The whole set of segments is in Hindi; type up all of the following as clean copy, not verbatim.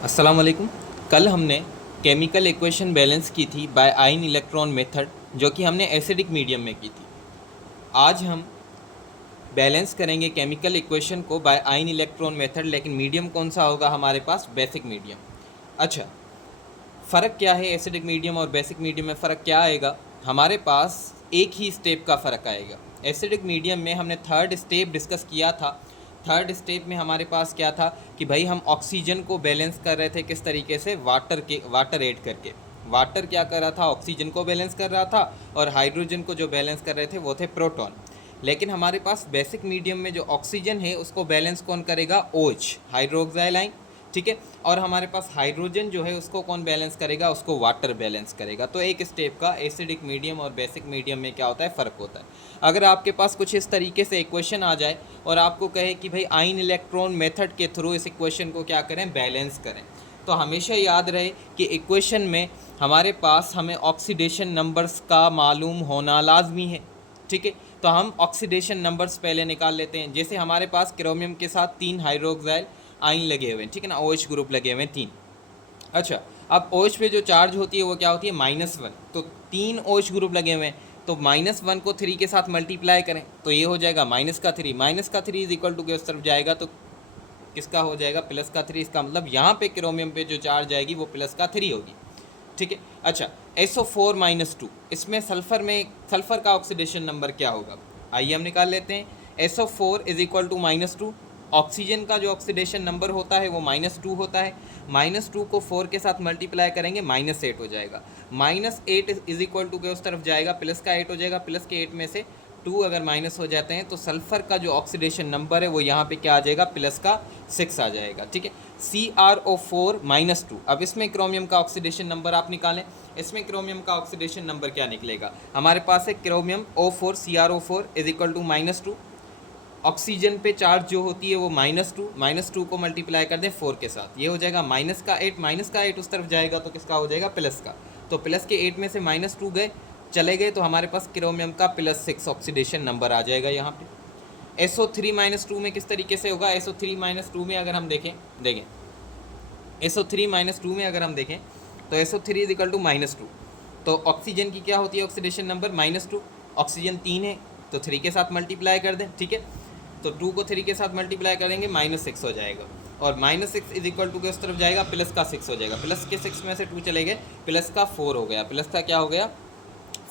अस्सलाम वालेकुम। कल हमने केमिकल इक्वेशन बैलेंस की थी बाय आयन इलेक्ट्रॉन मेथड, जो कि हमने एसिडिक मीडियम में की थी। आज हम बैलेंस करेंगे केमिकल इक्वेशन को बाय आयन इलेक्ट्रॉन मेथड, लेकिन मीडियम कौन सा होगा हमारे पास? Basic medium. अच्छा, फ़र्क क्या है एसिडिक मीडियम और बेसिक मीडियम में? फ़र्क क्या आएगा? हमारे पास एक ही स्टेप का फ़र्क आएगा। एसिडिक मीडियम में हमने थर्ड स्टेप डिस्कस किया था। थर्ड स्टेप में हमारे पास क्या था कि भाई हम ऑक्सीजन को बैलेंस कर रहे थे किस तरीके से? वाटर ऐड करके। वाटर क्या कर रहा था? ऑक्सीजन को बैलेंस कर रहा था, और हाइड्रोजन को जो बैलेंस कर रहे थे वो थे प्रोटॉन। लेकिन हमारे पास बेसिक मीडियम में जो ऑक्सीजन है उसको बैलेंस कौन करेगा? OH, hydroxyl ion. ठीक है। और हमारे पास हाइड्रोजन जो है उसको कौन बैलेंस करेगा? उसको वाटर बैलेंस करेगा। तो एक स्टेप का एसिडिक मीडियम और बेसिक मीडियम में क्या होता है? फ़र्क होता है। अगर आपके पास कुछ इस तरीके से इक्वेशन आ जाए और आपको कहे कि भाई आयन इलेक्ट्रॉन मेथड के थ्रू इस इक्वेशन को क्या करें? बैलेंस करें, तो हमेशा याद रहे कि इक्वेशन में हमारे पास हमें ऑक्सीडेशन नंबर्स का मालूम होना लाजमी है। ठीक है। तो हम ऑक्सीडेशन नंबर्स पहले निकाल लेते हैं। जैसे हमारे पास क्रोमियम के साथ 3 हाइड्रोक्साइल आयन लगे हुए हैं, ठीक है ना, OH ग्रुप लगे हुए हैं 3। अच्छा, अब OH पे जो चार्ज होती है वो क्या होती है? -1। तो 3 OH ग्रुप लगे हुए हैं, तो -1 को 3 के साथ मल्टीप्लाई करें तो ये हो जाएगा -3। -3 इज इक्वल टू के उस तरफ जाएगा तो किसका हो जाएगा? +3। इसका मतलब यहाँ पे क्रोमियम पे जो चार्ज आएगी वो +3 होगी। ठीक है। अच्छा, SO4-2, इसमें सल्फ़र का ऑक्सीडेशन नंबर क्या होगा? आइए हम निकाल लेते हैं। SO4 is equal to -2। Oxygen का जो ऑक्सीडेशन नंबर होता है वो -2 होता है। -2 को 4 के साथ मल्टीप्लाई करेंगे -8 हो जाएगा। -8 इज इक्वल टू के उस तरफ जाएगा प्लस का 8 हो जाएगा। प्लस के 8 में से 2 अगर माइनस हो जाते हैं तो सल्फ़र का जो ऑक्सीडेशन नंबर है वो यहाँ पे क्या आ जाएगा? +6 आ जाएगा। ठीक है। CrO4-2। अब इसमें क्रोमियम का ऑक्सीडेशन नंबर आप निकालें। इसमें क्रोमियम का ऑक्सीडेशन नंबर क्या निकलेगा? हमारे पास है chromium O4 CrO4 is equal to -2। Oxygen पे चार्ज जो होती है वो -2 को मल्टीप्लाई कर दें 4 के साथ, ये हो जाएगा -8 उस तरफ जाएगा तो किसका हो जाएगा? प्लस का। तो प्लस के 8 में से -2 गए, चले गए, तो हमारे पास क्रोमियम का +6 ऑक्सीडेशन नंबर आ जाएगा यहाँ पे। SO3-2 में किस तरीके से होगा? SO3-2 में अगर हम देखें SO3-2 में अगर हम देखें तो SO3 इज इक्वल टू -2। तो ऑक्सीजन की क्या होती है ऑक्सीडेशन नंबर? -2। ऑक्सीजन 3 है तो 3 के साथ मल्टीप्लाई कर दें। ठीक है। तो 2 को 3 के साथ मल्टीप्लाई करेंगे -6 हो जाएगा, और -6 इज इक्वल टू के उस तरफ जाएगा प्लस का 6 हो जाएगा। प्लस के 6 में से 2 चले गए, प्लस का 4 हो गया। प्लस का क्या हो गया?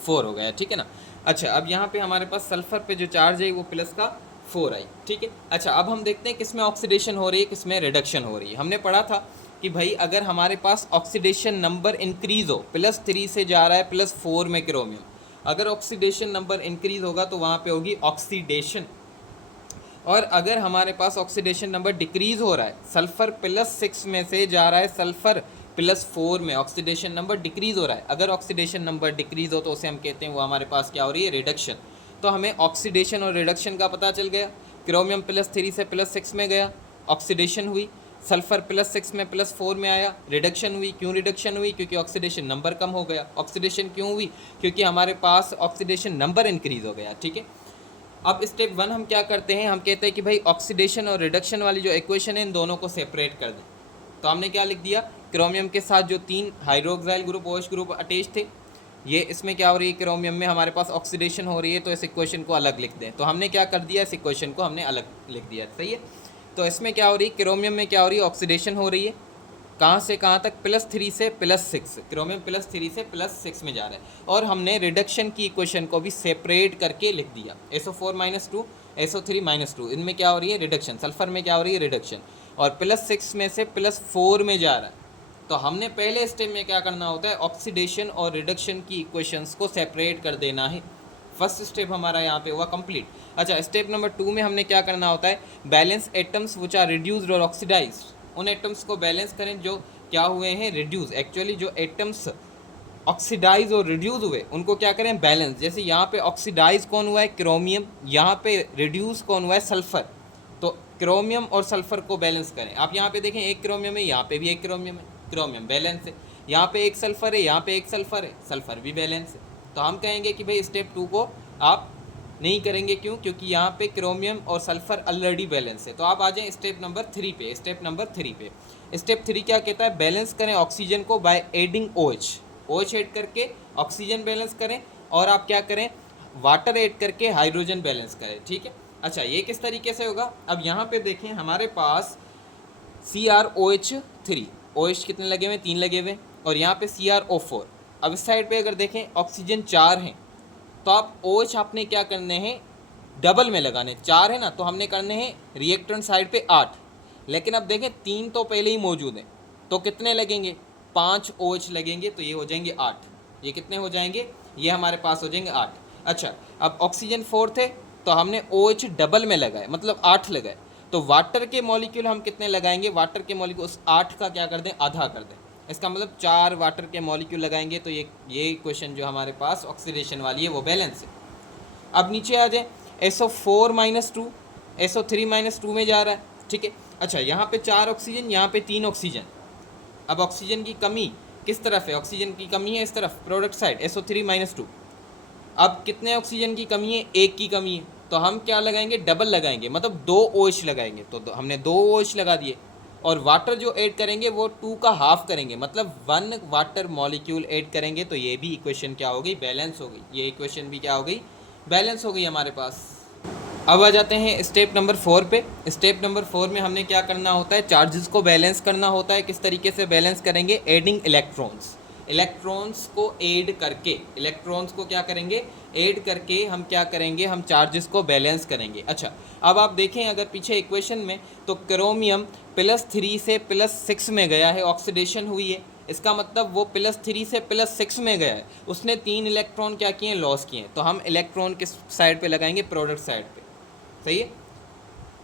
4 हो गया। ठीक है ना। अच्छा, अब यहाँ पे हमारे पास सल्फ़र पे जो चार्ज है वो प्लस का 4 आई। ठीक है। अच्छा, अब हम देखते हैं किसमें ऑक्सीडेशन हो रही है, किसमें रिडक्शन हो रही है। हमने पढ़ा था कि भाई अगर हमारे पास ऑक्सीडेशन नंबर इंक्रीज़ हो, +3 से जा रहा है +4 में क्रोमियम, अगर ऑक्सीडेशन नंबर इंक्रीज़ होगा तो वहाँ पे होगी ऑक्सीडेशन। और अगर हमारे पास ऑक्सीडेशन नंबर डिक्रीज़ हो रहा है, सल्फ़र +6 में से जा रहा है सल्फ़र +4 में, ऑक्सीडेशन नंबर डिक्रीज़ हो रहा है। अगर ऑक्सीडेशन नंबर डिक्रीज़ हो तो उसे हम कहते हैं वो हमारे पास क्या हो रही है? रिडक्शन। तो हमें ऑक्सीडेशन और रिडक्शन का पता चल गया। क्रोमियम +3 से +6 में गया, ऑक्सीडेशन हुई। सल्फ़र +6 में +4 में आया, रिडक्शन हुई। क्यों रिडक्शन हुई? क्योंकि ऑक्सीडेशन नंबर कम हो गया। ऑक्सीडेशन क्यों हुई? क्योंकि हमारे पास ऑक्सीडेशन नंबर इंक्रीज़ हो गया। ठीक है। अब स्टेप 1 हम क्या करते हैं? हम कहते हैं कि भाई ऑक्सीडेशन और रिडक्शन वाली जो इक्वेशन है इन दोनों को सेपरेट कर दें। तो हमने क्या लिख दिया? क्रोमियम के साथ जो 3 hydroxyl group OH group attach थे, ये इसमें क्या हो रही है? क्रोमियम में हमारे पास ऑक्सीडेशन हो रही है, तो इस इक्वेशन को अलग लिख दें। तो हमने क्या कर दिया? इस इक्वेशन को हमने अलग लिख दिया। सही है। तो इसमें क्या हो रही है? क्रोमियम में क्या हो रही है? ऑक्सीडेशन हो रही है। कहाँ से कहाँ तक? +3 से +6। क्रोमियम +3 से +6 में जा रहा है। और हमने रिडक्शन की इक्वेशन को भी सेपरेट करके लिख दिया। SO4-2 SO3-2, इनमें क्या हो रही है? रिडक्शन। सल्फ़र में क्या हो रही है? रिडक्शन। और +6 में से +4 में जा रहा है। तो हमने पहले स्टेप में क्या करना होता है? ऑक्सीडेशन और रिडक्शन की इक्वेशंस को सेपरेट कर देना है। फर्स्ट स्टेप हमारा यहाँ पे हुआ कंप्लीट। अच्छा, स्टेप नंबर 2 में हमने क्या करना होता है? Balance atoms which are reduced और ऑक्सीडाइज्ड। उन एटम्स को बैलेंस करें जो क्या हुए हैं? रिड्यूस। एक्चुअली जो एटम्स ऑक्सीडाइज और रिड्यूस हुए उनको क्या करें? बैलेंस। जैसे यहाँ पे ऑक्सीडाइज कौन हुआ है? क्रोमियम। यहाँ पे रिड्यूस कौन हुआ है? सल्फ़र। तो क्रोमियम और सल्फ़र को बैलेंस करें। आप यहाँ पे देखें, एक क्रोमियम है, यहाँ पे भी एक क्रोमियम है, क्रोमियम बैलेंस है। यहाँ पे एक सल्फ़र है, यहाँ पे एक सल्फ़र है, सल्फ़र भी बैलेंस है। तो हम कहेंगे कि भाई स्टेप 2 को आप नहीं करेंगे। क्यों? क्योंकि यहाँ पे क्रोमियम और सल्फर ऑलरेडी बैलेंस है। तो आप आ जाएं स्टेप नंबर 3 पे। स्टेप नंबर 3 पे, स्टेप 3 क्या कहता है? बैलेंस करें ऑक्सीजन को by adding OH। OH add करके ऑक्सीजन बैलेंस करें, और आप क्या करें? वाटर ऐड करके हाइड्रोजन बैलेंस करें। ठीक है। अच्छा, ये किस तरीके से होगा? अब यहाँ पे देखें, हमारे पास CrOH3, OH कितने लगे हुए? 3 लगे हुए, और यहाँ पे CrO4। अब इस साइड पे अगर देखें ऑक्सीजन 4 हैं, तो आप OH आपने क्या करने हैं? डबल में लगाने। 4 है ना, तो हमने करने हैं रिएक्टेंट साइड पे 8। लेकिन अब देखें 3 तो पहले ही मौजूद हैं, तो कितने लगेंगे? 5 OH लगेंगे, तो ये हो जाएंगे 8। ये कितने हो जाएंगे? ये हमारे पास हो जाएंगे 8। अच्छा, अब ऑक्सीजन 4 थे, तो हमने OH डबल में लगाए, मतलब 8 लगाए। तो वाटर के मॉलिक्यूल हम कितने लगाएंगे? वाटर के मॉलिक्यूल उस 8 का क्या कर दें? आधा कर दें। इसका मतलब 4 वाटर के मॉलिक्यूल लगाएंगे, तो ये इक्वेशन जो हमारे पास ऑक्सीडेशन वाली है वो बैलेंस है। अब नीचे आ जाए, SO4-2 SO3-2 में जा रहा है। ठीक है। अच्छा, यहाँ पे 4 ऑक्सीजन, यहाँ पे 3 ऑक्सीजन। अब ऑक्सीजन की कमी किस तरफ है? ऑक्सीजन की कमी है इस तरफ, प्रोडक्ट साइड, SO3-2। अब कितने ऑक्सीजन की कमी है? 1 की कमी है, तो हम क्या लगाएंगे? डबल लगाएंगे, मतलब 2 OH लगाएंगे। तो हमने 2 OH लगा दिए, और वाटर जो ऐड करेंगे वो 2 का हाफ करेंगे, मतलब 1 वाटर मॉलिक्यूल ऐड करेंगे। तो ये भी इक्वेशन क्या हो गई? बैलेंस हो गई। ये इक्वेशन भी क्या हो गई? बैलेंस हो गई हमारे पास। अब आ जाते हैं स्टेप नंबर 4 पे। स्टेप नंबर 4 में हमने क्या करना होता है? चार्जेस को बैलेंस करना होता है। किस तरीके से बैलेंस करेंगे? Adding electrons. इलेक्ट्रॉन्स को ऐड करके, इलेक्ट्रॉन्स को क्या करेंगे? ऐड करके हम क्या करेंगे? हम चार्जेस को बैलेंस करेंगे। अच्छा, अब आप देखें अगर पीछे इक्वेशन में, तो क्रोमियम +3 से +6 में गया है, ऑक्सीडेशन हुई है। इसका मतलब वो +3 से +6 में गया है, उसने 3 इलेक्ट्रॉन क्या किए हैं? लॉस किए हैं। तो हम इलेक्ट्रॉन किस साइड पे लगाएंगे? प्रोडक्ट साइड पे। सही है।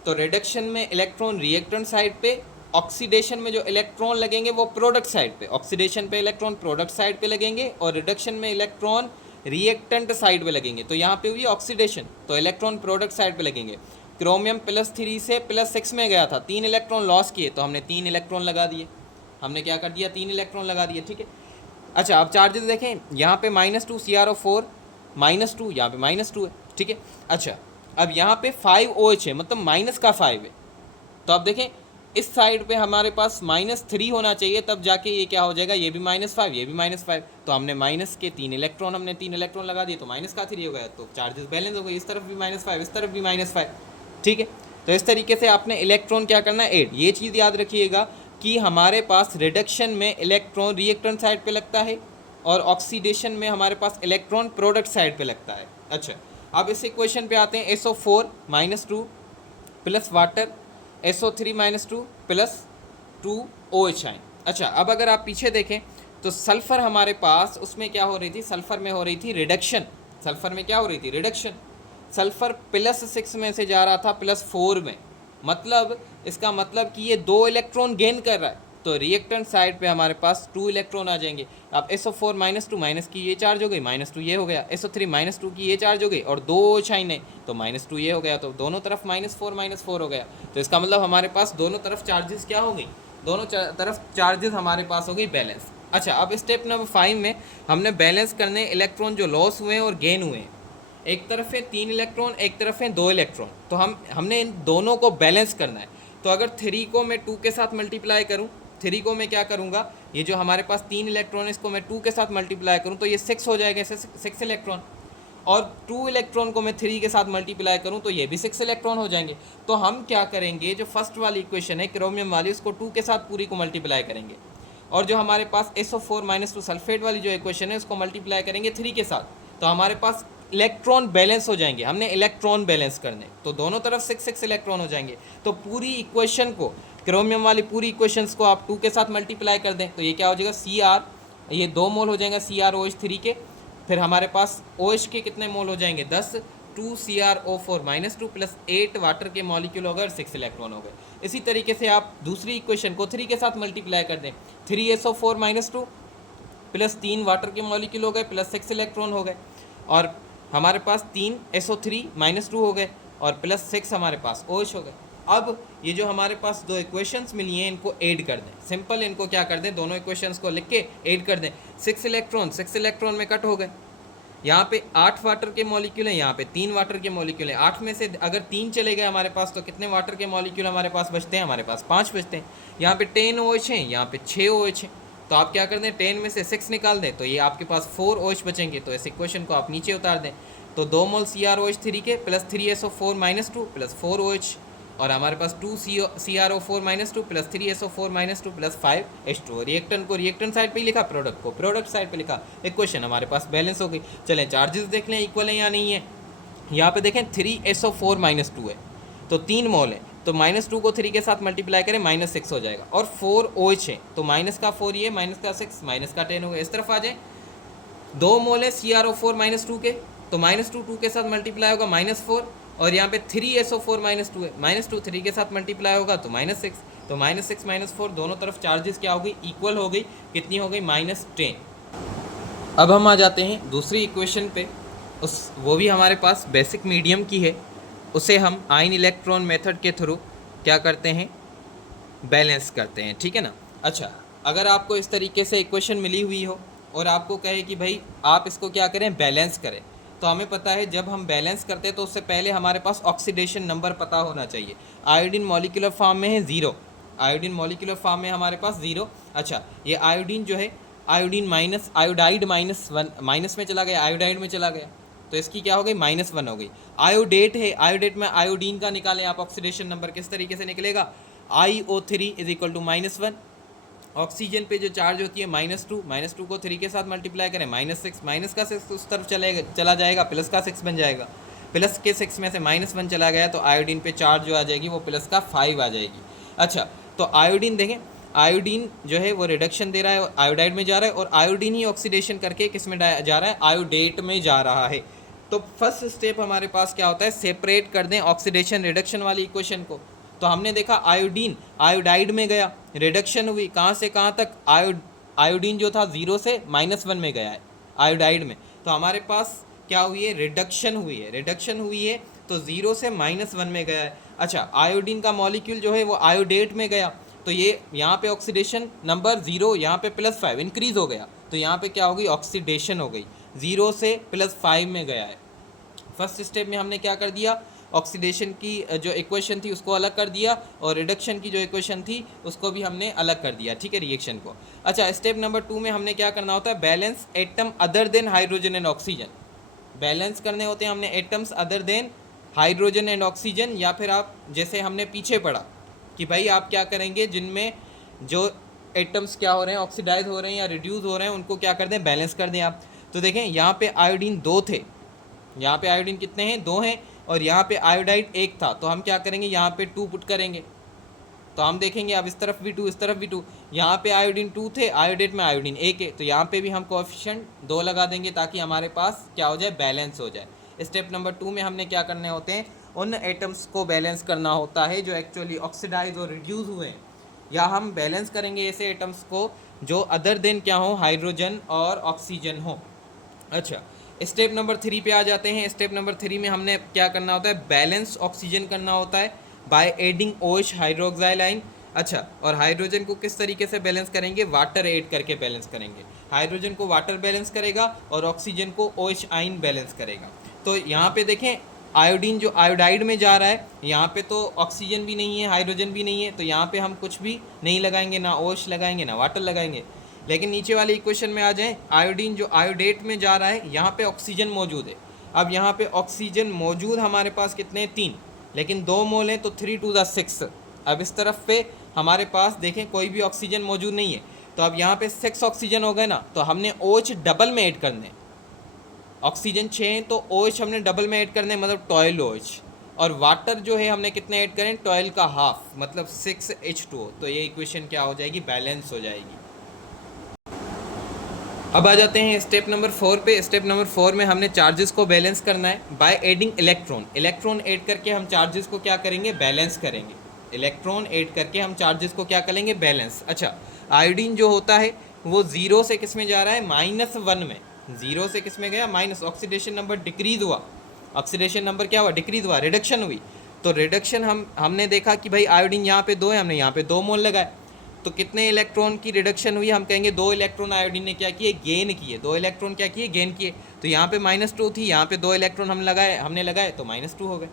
तो रिडक्शन में इलेक्ट्रॉन रिएक्टेंट साइड पे, ऑक्सीडेशन में जो इलेक्ट्रॉन लगेंगे वो प्रोडक्ट साइड पे। ऑक्सीडेशन पे इलेक्ट्रॉन प्रोडक्ट साइड पे लगेंगे, और रिडक्शन में इलेक्ट्रॉन रिएक्टेंट साइड पे लगेंगे। तो यहाँ पे हुई ऑक्सीडेशन, तो इलेक्ट्रॉन प्रोडक्ट साइड पे लगेंगे। क्रोमियम +3 से +6 में गया था, 3 इलेक्ट्रॉन लॉस किए, तो हमने 3 इलेक्ट्रॉन लगा दिए। हमने क्या कर दिया? 3 इलेक्ट्रॉन लगा दिए। ठीक है। अच्छा, अब चार्जेस देखें, यहाँ पे -2 CrO4, -2, यहाँ पे -2 है। ठीक है। अच्छा, अब यहाँ पे 5 OH है, मतलब -5 है। तो अब देखें इस साइड पे हमारे पास -3 होना चाहिए, तब जाके ये क्या हो जाएगा? ये भी -5, ये भी -5। तो हमने माइनस के 3 इलेक्ट्रॉन, हमने 3 इलेक्ट्रॉन लगा दिए, तो -3 हो गया। तो चार्जेस बैलेंस हो गए। इस तरफ भी -5, इस तरफ भी -5। ठीक है। तो इस तरीके से आपने इलेक्ट्रॉन क्या करना है? ऐड। ये चीज़ याद रखिएगा कि हमारे पास रिडक्शन में इलेक्ट्रॉन रिएक्टेंट साइड पे लगता है, और ऑक्सीडेशन में हमारे पास इलेक्ट्रॉन प्रोडक्ट साइड पे लगता है। अच्छा, अब इस इक्वेशन पे आते हैं। SO4-2 plus water, SO3-2 plus 2 OH आए। अच्छा, अब अगर आप पीछे देखें, तो सल्फ़र हमारे पास उसमें क्या हो रही थी? सल्फ़र में हो रही थी रिडक्शन। सल्फ़र में क्या हो रही थी? रिडक्शन। सल्फ़र +6 में से जा रहा था +4 में, मतलब इसका मतलब कि ये 2 इलेक्ट्रॉन गेन कर रहा है। तो रिएक्टेंट साइड पे हमारे पास 2 इलेक्ट्रॉन आ जाएंगे। अब SO4-2 माइनस की ये चार्ज हो गई, -2 ये हो गया। SO3-2 की ये चार्ज हो गई, और 2 OH आए, तो -2 ये हो गया। तो दोनों तरफ -4 हो गया। तो इसका मतलब हमारे पास दोनों तरफ चार्जेस क्या हो गई? दोनों तरफ चार्जेस हमारे पास हो गई बैलेंस। अच्छा, अब स्टेप नंबर 5 में हमने बैलेंस करने इलेक्ट्रॉन जो लॉस हुए हैं और गेन हुए हैं। एक तरफ है 3 इलेक्ट्रॉन, एक तरफ है 2 इलेक्ट्रॉन, तो हमने इन दोनों को बैलेंस करना है। तो अगर 3 को मैं 2 के साथ मल्टीप्लाई करूं, 3 को मैं क्या करूंगा? ये जो हमारे पास 3 इलेक्ट्रॉन है, इसको मैं 2 के साथ मल्टीप्लाई करूं, तो ये 6 हो जाएगा, इसे 6 इलेक्ट्रॉन। और 2 इलेक्ट्रॉन को मैं 3 के साथ मल्टीप्लाई करूं, तो ये भी 6 इलेक्ट्रॉन हो जाएंगे। तो हम क्या करेंगे? जो फर्स्ट वाली इक्वेशन है क्रोमियम वाली, उसको 2 के साथ पूरी को मल्टीप्लाई करेंगे, और जो हमारे पास SO4-2 सल्फेट वाली जो इक्वेशन है, उसको मल्टीप्लाई करेंगे 3 के साथ। तो हमारे पास इलेक्ट्रॉन बैलेंस हो जाएंगे। हमने इलेक्ट्रॉन बैलेंस करने, तो दोनों तरफ 6 इलेक्ट्रॉन हो जाएंगे। तो पूरी इक्वेशन को, क्रोमियम वाली पूरी इक्वेशंस को आप 2 के साथ मल्टीप्लाई कर दें, तो ये क्या हो जाएगा? Cr, ये 2 मोल हो जाएंगे CrOH3 के। फिर हमारे पास OH के कितने मोल हो जाएंगे? 10, 2 CrO4-2 प्लस 8 वाटर के मॉलिक्यूल हो गए, और 6 इलेक्ट्रॉन हो गए। इसी तरीके से आप दूसरी इक्वेशन को 3 के साथ मल्टीप्लाई कर दें, 3SO4-2 प्लस 3 वाटर के मॉलिक्यूल हो गए, प्लस 6 इलेक्ट्रॉन हो गए, और हमारे पास 3 SO3-2 हो गए, और प्लस 6 हमारे पास OH हो गए। अब ये जो हमारे पास दो इक्वेशंस मिली हैं, इनको ऐड कर दें। सिंपल इनको क्या कर दें? दोनों इक्वेशंस को लिख के ऐड कर दें। 6 इलेक्ट्रॉन में कट हो गए, यहाँ पे 8 वाटर के मॉलिक्यूल हैं, यहाँ पे 3 वाटर के मॉलिक्यूल हैं। 8 में से अगर 3 चले गए हमारे पास तो कितने वाटर के मॉलिक्यूल हमारे पास बचते हैं? हमारे पास 5 बचते हैं। यहाँ पे 10 OH हैं, यहाँ पे 6 OH हैं। तो आप क्या कर दें, 10 में से 6 निकाल दें तो ये आपके पास 4 OH बचेंगे। तो इस इक्वेशन को आप नीचे उतार दें तो 2 मोल CrOH3 के प्लस 3SO4-2 प्लस 4 OH और हमारे पास 2 CrO4-2 plus 3SO4-2 plus 5H2। Reactant को रिएक्टेंट साइड पे ही लिखा, प्रोडक्ट को प्रोडक्ट साइड पे लिखा। इक्वेशन हमारे पास बैलेंस हो गई। चलें चार्जेस देख लें इक्वल है या नहीं है। यहाँ पे देखें 3SO4-2 है तो 3 मोल है, तो -2 को 3 के साथ मल्टीप्लाई करें -6 हो जाएगा। और 4 OH है तो माइनस का 4 ये, माइनस का 6, माइनस का 10 हो गया। इस तरफ आ जाए, 2 मोल है CrO4-2 के तो -2 2 के साथ मल्टीप्लाई होगा -4 और यहाँ पे 3SO4-2 है, -2 3 के साथ मल्टीप्लाई होगा तो -6, तो -6 -4 दोनों तरफ चार्जेस क्या हो गई, इक्वल हो गई। कितनी हो गई? -10। अब हम आ जाते हैं दूसरी इक्वेशन पे, वो भी हमारे पास बेसिक मीडियम की है। उसे हम आयन इलेक्ट्रॉन मेथड के थ्रू क्या करते हैं, बैलेंस करते हैं, ठीक है ना। अच्छा, अगर आपको इस तरीके से इक्वेशन मिली हुई हो और आपको कहे कि भाई आप इसको क्या करें, बैलेंस करें, तो हमें पता है जब हम बैलेंस करते हैं तो उससे पहले हमारे पास ऑक्सीडेशन नंबर पता होना चाहिए। आयोडीन मॉलिक्यूलर फॉर्म में है 0, आयोडीन मॉलिक्यूलर फॉर्म में हमारे पास 0। अच्छा, ये आयोडीन जो है, आयोडीन माइनस आयोडाइड -1 माइनस में चला गया, आयोडाइड में चला गया तो इसकी क्या हो गई, -1 हो गई। आयोडेट है, आयोडेट में आयोडीन का निकालें आप ऑक्सीडेशन नंबर, किस तरीके से निकलेगा, IO3 = -1। ऑक्सीजन पे जो चार्ज होती है -2 को 3 के साथ मल्टीप्लाई करें -6, माइनस का 6 उस तरफ चला जाएगा, प्लस का 6 बन जाएगा। प्लस के 6 में से -1 चला गया तो आयोडीन पे चार्ज जो आ जाएगी वो प्लस का 5 आ जाएगी। अच्छा, तो आयोडीन देखें, आयोडीन जो है वो रिडक्शन दे रहा है, आयोडाइड में जा रहा है और आयोडीन ही ऑक्सीडेशन करके किस में जा रहा है, आयोडेट में जा रहा है। तो फर्स्ट स्टेप हमारे पास क्या होता है, सेपरेट कर दें ऑक्सीडेशन रिडक्शन वाली इक्वेशन को। तो हमने देखा आयोडीन आयोडाइड में गया, रिडक्शन हुई, कहाँ से कहाँ तक, आयोडीन जो था 0 से -1 में गया है आयोडाइड में, तो हमारे पास क्या हुई है, रिडक्शन हुई है, रिडक्शन हुई है तो 0 से -1 में गया है। अच्छा, आयोडीन का मॉलिक्यूल जो है वो आयोडेट में गया तो ये यहाँ पे ऑक्सीडेशन नंबर 0, यहाँ पे +5 इंक्रीज़ हो गया तो यहाँ पे क्या हो गई, ऑक्सीडेशन हो गई, 0 से +5 में गया है। फर्स्ट स्टेप में हमने क्या कर दिया, ऑक्सीडेशन की जो इक्वेशन थी उसको अलग कर दिया और रिडक्शन की जो इक्वेशन थी उसको भी हमने अलग कर दिया, ठीक है, रिएक्शन को। अच्छा, स्टेप नंबर 2 में हमने क्या करना होता है, balance atom other than hydrogen and oxygen. Balance करने होते हैं हमने atoms other than hydrogen and oxygen, या फिर आप जैसे हमने पीछे पढ़ा कि भाई आप क्या करेंगे, जिनमें जो एटम्स क्या हो रहे हैं, ऑक्सीडाइज हो रहे हैं या रिड्यूस हो रहे हैं, उनको क्या कर दें, बैलेंस कर दें आप। तो देखें यहाँ पे आयोडीन 2 थे, यहाँ पे आयोडीन कितने हैं, 2 हैं, और यहाँ पे आयोडाइड 1 था, तो हम क्या करेंगे, यहाँ पे 2 पुट करेंगे तो हम देखेंगे अब इस तरफ भी 2, इस तरफ भी 2। यहाँ पे आयोडीन 2 थे, आयोडेट में आयोडीन 1 है, तो यहाँ पे भी हम कोएफिशिएंट 2 लगा देंगे ताकि हमारे पास क्या हो जाए, बैलेंस हो जाए। स्टेप नंबर 2 में हमने क्या करने होते हैं, उन एटम्स को बैलेंस करना होता है जो एक्चुअली ऑक्सीडाइज और रिड्यूस हुए हैं, या हम बैलेंस करेंगे ऐसे एटम्स को जो अदर देन क्या हो, हाइड्रोजन और ऑक्सीजन हो। अच्छा, स्टेप नंबर 3 पे आ जाते हैं। स्टेप नंबर 3 में हमने क्या करना होता है, बैलेंस ऑक्सीजन करना होता है by adding OH hydroxyl ion. अच्छा, और हाइड्रोजन को किस तरीके से बैलेंस करेंगे, वाटर ऐड करके बैलेंस करेंगे। हाइड्रोजन को वाटर बैलेंस करेगा और ऑक्सीजन को OH आयन बैलेंस करेगा। तो यहाँ पे देखें, आयोडीन जो आयोडाइड में जा रहा है, यहाँ पे तो ऑक्सीजन भी नहीं है, हाइड्रोजन भी नहीं है, तो यहाँ पे हम कुछ भी नहीं लगाएंगे, ना OH लगाएंगे ना वाटर लगाएंगे। लेकिन नीचे वाली इक्वेशन में आ जाएं, आयोडीन जो आयोडेट में जा रहा है, यहाँ पे ऑक्सीजन मौजूद है। अब यहाँ पे ऑक्सीजन मौजूद हमारे पास कितने, 3, लेकिन 2 मोल हैं तो 3 × 6। अब इस तरफ पे हमारे पास देखें कोई भी ऑक्सीजन मौजूद नहीं है, तो अब यहाँ पे 6 ऑक्सीजन हो गए ना, तो हमने OH डबल में ऐड करने, ऑक्सीजन 6 हैं तो OH हमने डबल में ऐड करने, मतलब 12 OH, और वाटर जो है हमने कितने ऐड करें, 12 का हाफ, मतलब 6 H2O। तो ये इक्वेशन क्या हो जाएगी, बैलेंस हो जाएगी। अब आ जाते हैं स्टेप नंबर 4 पे। स्टेप नंबर 4 में हमने चार्जेस को बैलेंस करना है by adding electron. Electron add करके हम चार्जेस को क्या करेंगे, बैलेंस करेंगे। इलेक्ट्रॉन ऐड करके हम चार्जेस को क्या करेंगे, बैलेंस। अच्छा, आयोडीन जो होता है वो 0 से किस में जा रहा है, -1 में। 0 से किस में गया, माइनस, ऑक्सीडेशन नंबर डिक्रीज हुआ, ऑक्सीडेशन नंबर क्या हुआ, डिक्रीज हुआ, रिडक्शन हुई। तो रिडक्शन हमने देखा कि भाई आयोडीन यहाँ पे 2 है, हमने यहाँ पे 2 मोल लगाए, तो कितने इलेक्ट्रॉन की रिडक्शन हुई, हम कहेंगे 2 इलेक्ट्रॉन आयोडीन ने क्या किए, गेन किए, 2 इलेक्ट्रॉन क्या किए, गेन किए। तो यहाँ पे -2 थी, यहाँ पे 2 इलेक्ट्रॉन हमने लगाए तो -2 हो गए।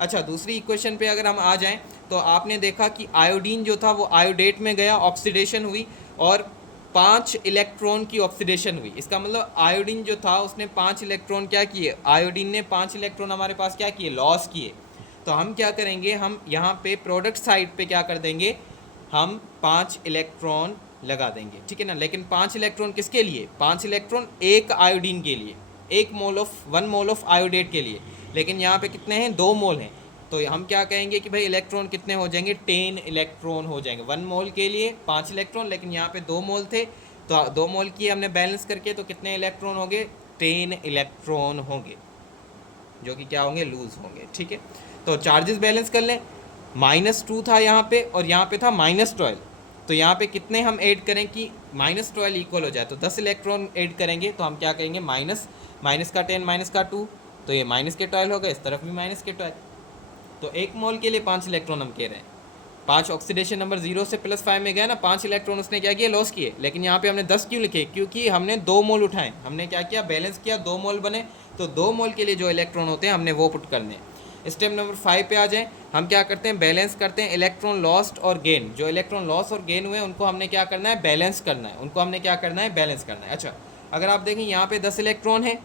अच्छा, दूसरी इक्वेशन पे अगर हम आ जाएं तो आपने देखा कि आयोडीन जो था वो आयोडेट में गया, ऑक्सीडेशन हुई और 5 इलेक्ट्रॉन की ऑक्सीडेशन हुई। इसका मतलब आयोडीन जो था उसने 5 इलेक्ट्रॉन क्या किए, आयोडीन ने 5 इलेक्ट्रॉन हमारे पास क्या किए, लॉस किए। तो हम क्या करेंगे, हम यहाँ पे प्रोडक्ट साइड पे क्या कर देंगे, हम 5 इलेक्ट्रॉन लगा देंगे, ठीक है ना। लेकिन 5 इलेक्ट्रॉन किसके लिए, 5 इलेक्ट्रॉन एक आयोडीन के लिए, 1 मोल ऑफ आयोडेट के लिए। लेकिन यहाँ पे कितने हैं, 2 मोल हैं। तो हम क्या कहेंगे कि भाई इलेक्ट्रॉन कितने हो जाएंगे, 10 इलेक्ट्रॉन हो जाएंगे। 1 मोल के लिए 5 इलेक्ट्रॉन, लेकिन यहाँ पे 2 मोल थे तो 2 मोल की हमने बैलेंस करके, तो कितने इलेक्ट्रॉन होंगे, 10 इलेक्ट्रॉन होंगे, जो कि क्या होंगे, लूज होंगे, ठीक है। तो चार्जेस बैलेंस कर लें, -2 था यहाँ पे और यहाँ पे था -12। तो यहाँ पे कितने हम ऐड करें कि -12 इक्वल हो जाए, तो 10 इलेक्ट्रॉन ऐड करेंगे। तो हम क्या कहेंगे, माइनस का 10 माइनस का 2, तो ये -12 हो गए, इस तरफ भी -12। तो 1 मोल के लिए 5 इलेक्ट्रॉन हम कह रहे हैं। 5 ऑक्सीडेशन नंबर 0 से +5 में गया ना, 5 इलेक्ट्रॉन उसने क्या किया, लॉस किए। लेकिन यहाँ पे हमने 10 क्यों लिखे, क्योंकि हमने 2 मोल उठाए, हमने क्या किया, बैलेंस किया, 2 मोल बने। तो 2 मोल के लिए जो इलेक्ट्रॉन होते हैं हमने वो पुट करने हैं। स्टेप नंबर 5 पे आ जाएं, हम क्या करते हैं, बैलेंस करते हैं इलेक्ट्रॉन लॉस्ट और गेन। जो इलेक्ट्रॉन लॉस और गेन हुए उनको हमने क्या करना है, बैलेंस करना है, उनको हमने क्या करना है, बैलेंस करना है। अच्छा, अगर आप देखें यहाँ पे 10 इलेक्ट्रॉन है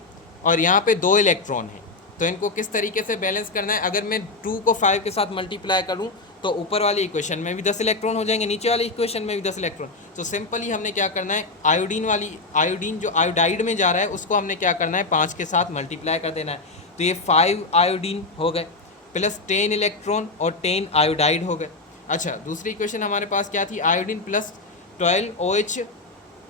और यहाँ पे 2 इलेक्ट्रॉन है, तो इनको किस तरीके से बैलेंस करना है। अगर मैं 2 को 5 के साथ मल्टीप्लाई करूँ तो ऊपर वाली इक्वेशन में भी 10 इलेक्ट्रॉन हो जाएंगे, नीचे वाली इक्वेशन में भी 10 इलेक्ट्रॉन। तो सिंपली हमने क्या करना है, आयोडीन जो आयोडाइड में जा रहा है उसको हमने क्या करना है, 5 के साथ मल्टीप्लाई कर देना है। तो ये 5 आयोडीन हो गए प्लस 10 इलेक्ट्रॉन और 10 आयोडाइड हो गए। अच्छा, दूसरी इक्वेशन हमारे पास क्या थी, iodine plus 12 OH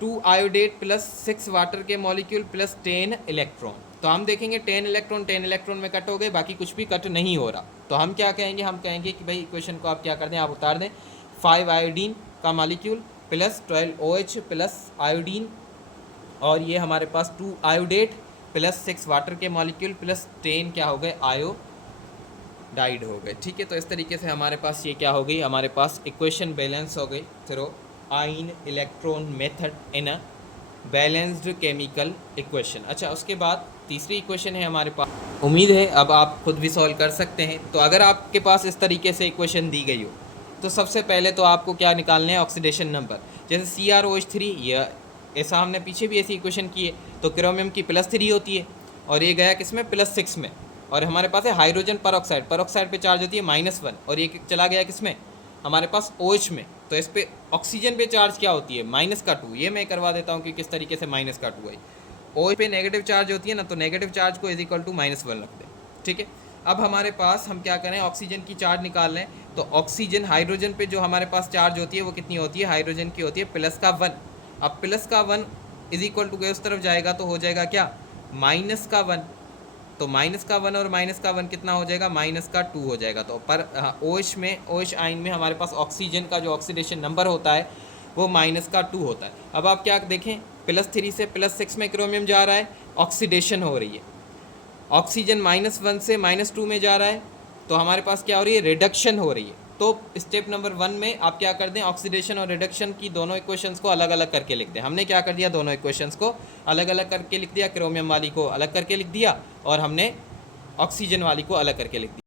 2 iodate plus 6 water के मॉलिक्यूल प्लस 10 इलेक्ट्रॉन। तो हम देखेंगे 10 इलेक्ट्रॉन में कट हो गए, बाकी कुछ भी कट नहीं हो रहा। तो हम क्या कहेंगे, हम कहेंगे कि भाई इक्वेशन को आप क्या कर दें, आप उतार दें। 5 आयोडीन का molecule plus 12 OH plus iodine, और ये हमारे पास 2 आयोडेट प्लस 6 वाटर के मॉलिक्यूल प्लस 10 क्या हो गए, आयोडाइड हो गए, ठीक है। तो इस तरीके से हमारे पास ये क्या हो गई, हमारे पास इक्वेशन बैलेंस हो गई through ion electron method in a balanced chemical equation. अच्छा, उसके बाद तीसरी इक्वेशन है हमारे पास, उम्मीद है अब आप खुद भी सॉल्व कर सकते हैं। तो अगर आपके पास इस तरीके से इक्वेशन दी गई हो तो सबसे पहले तो आपको क्या निकालना है, ऑक्सीडेशन नंबर। जैसे CrOH3, ये ऐसा हमने पीछे भी ऐसी इक्वेशन की है। तो क्रोमियम की +3 होती है और ये गया किस में, +6 में। और हमारे पास है हाइड्रोजन परऑक्साइड, परऑक्साइड पे चार्ज होती है -1 और ये चला गया किस में, हमारे पास OH में। तो इस पे ऑक्सीजन पे चार्ज क्या होती है, -2। ये मैं करवा देता हूँ कि किस तरीके से -2 है। OH पे नेगेटिव चार्ज होती है ना, तो नेगेटिव चार्ज को =-1 रख दें, ठीक है। अब हमारे पास हम क्या करें, ऑक्सीजन की चार्ज निकाल लें। तो ऑक्सीजन हाइड्रोजन पे जो हमारे पास चार्ज होती है वो कितनी होती है, हाइड्रोजन की होती है +1। अब +1 = उस तरफ जाएगा तो हो जाएगा क्या, -1। तो -1 और -1 कितना हो जाएगा, -2 हो जाएगा। तो पर OH में, OH आयन में हमारे पास ऑक्सीजन का जो ऑक्सीडेशन नंबर होता है वो -2 होता है। अब आप क्या देखें, +3 से +6 में क्रोमियम जा रहा है, ऑक्सीडेशन हो रही है। ऑक्सीजन -1 से -2 में जा रहा है, तो हमारे पास क्या हो रही है, रिडक्शन हो रही है। तो स्टेप नंबर 1 में आप क्या कर दें, ऑक्सीडेशन और रिडक्शन की दोनों इक्वेशंस को अलग अलग करके लिख दें। हमने क्या कर दिया, दोनों इक्वेशंस को अलग अलग करके लिख दिया, क्रोमियम वाली को अलग करके लिख दिया और हमने ऑक्सीजन वाली को अलग करके लिख दिया।